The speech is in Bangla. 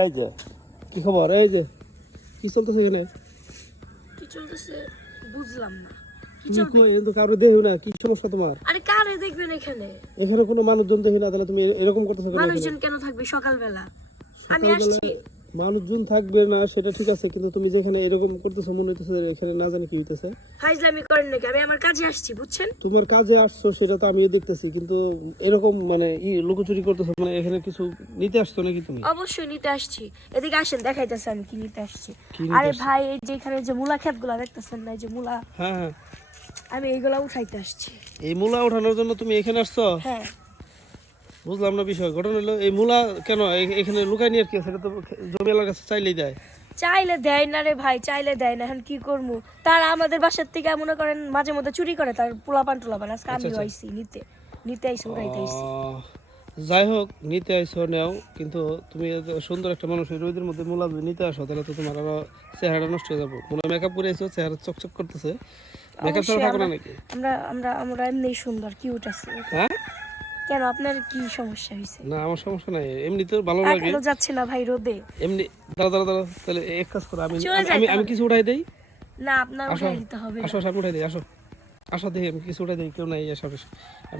এই যে কি খবর? এই যে কি চলতেছে এখানে? কি চলতেছে বুঝলাম না। কি তুমি চলবে? কই তো কারো দেখো না, কি সমস্যা তোমার? আরে কারে দেখবেন এখানে? এখানে কোনো মানুষজন দেখি না, তাহলে তুমি এরকম করতেছো কেন এখানে? মানুষজন কেন থাকবে সকালবেলা? আমি সকালবেলা আসছি। মানুষজন থাকবে না সেটা ঠিক আছে, কিন্তু তুমি যেখানে এরকম করতেছো মনে হইতেছে যে এখানে না জানি কি হইতেছে। ফাইজলামি করেন নাকি? আমি আমার কাজে আসছি, বুঝছেন? তোমার কাজে আসছো সেটা তো আমিও দেখতেছি, কিন্তু এরকম মানে লুকোচুরি করতেছো, মানে এখানে কিছু নিতে আসছো নাকি তুমি? অবশ্যই নিতে আসছি। এদিকে আসেন, দেখাইতেছে আমি কি নিতে আসছি। কি নিতে আরে আসছো? ভাই, এই যে এখানে যে মূলা ক্ষেতগুলা দেখতেছেন না, এই যে মূলা, হ্যাঁ হ্যাঁ, আমি এইগুলা উঠাইতে আসছি। এই মূলা ওঠানোর জন্য তুমি এখানে আসছো? হ্যাঁ। বুঝলাম না বিষয়। ঘটনা হলো এই মূলা কেন এখানে লুকাই নিয়ে আর কি আছে? এটা তো জমিওয়ালার কাছে চাইলেই দেয়। চাইলে দেয় না রে ভাই, চাইলে দেয় না। এখন কি করবো? তারা আমাদের বাসার থেকে মনে করেন মাঝে মধ্যে চুরি করে, তার পোলাপান টোলাপান। আজকে আচ্ছা, আমিও আচ্ছা। আইছি নিতে, নিতে আইছি, উঠাইতে আইছি। যাই হোক, নিতে আইসো নেও, কিন্তু তুমি এত সুন্দর একটা মানুষ এই রোদের মধ্যে মূলা যদি নিতে আসো তাহলে তো তোমার আরো চেহারাটা নষ্ট হয়ে যাবো। মনে মেকআপ করে আইসো, চেহারা চকচক করতেছে। মেকআপ ছাড়া অবশ্যই থাকো না আমরা নাকি? আমরা আমরা আমরা এমনি সুন্দর, কিউট আছি। হ্যাঁ, কেন, আপনার কি সমস্যা হয়েছে? না আমার সমস্যা নাই, এমনি তো ভালো লাগে। তাকানো যাচ্ছে না ভাই রোদে। এমনি দাঁড়া দাঁড়া দাঁড়া, তাহলে এক কাজ করো, আমি চলে আমি যাই আমি আমি তাহলে। কিছু উঠাই দেই। না, আপনার আসো উঠাই দিতে হবে না। আসো, আমি উঠাই দিই, আসো আসো, দেখি আমি কিছু উঠাই দিই, কেউ নাই, আসো আসো।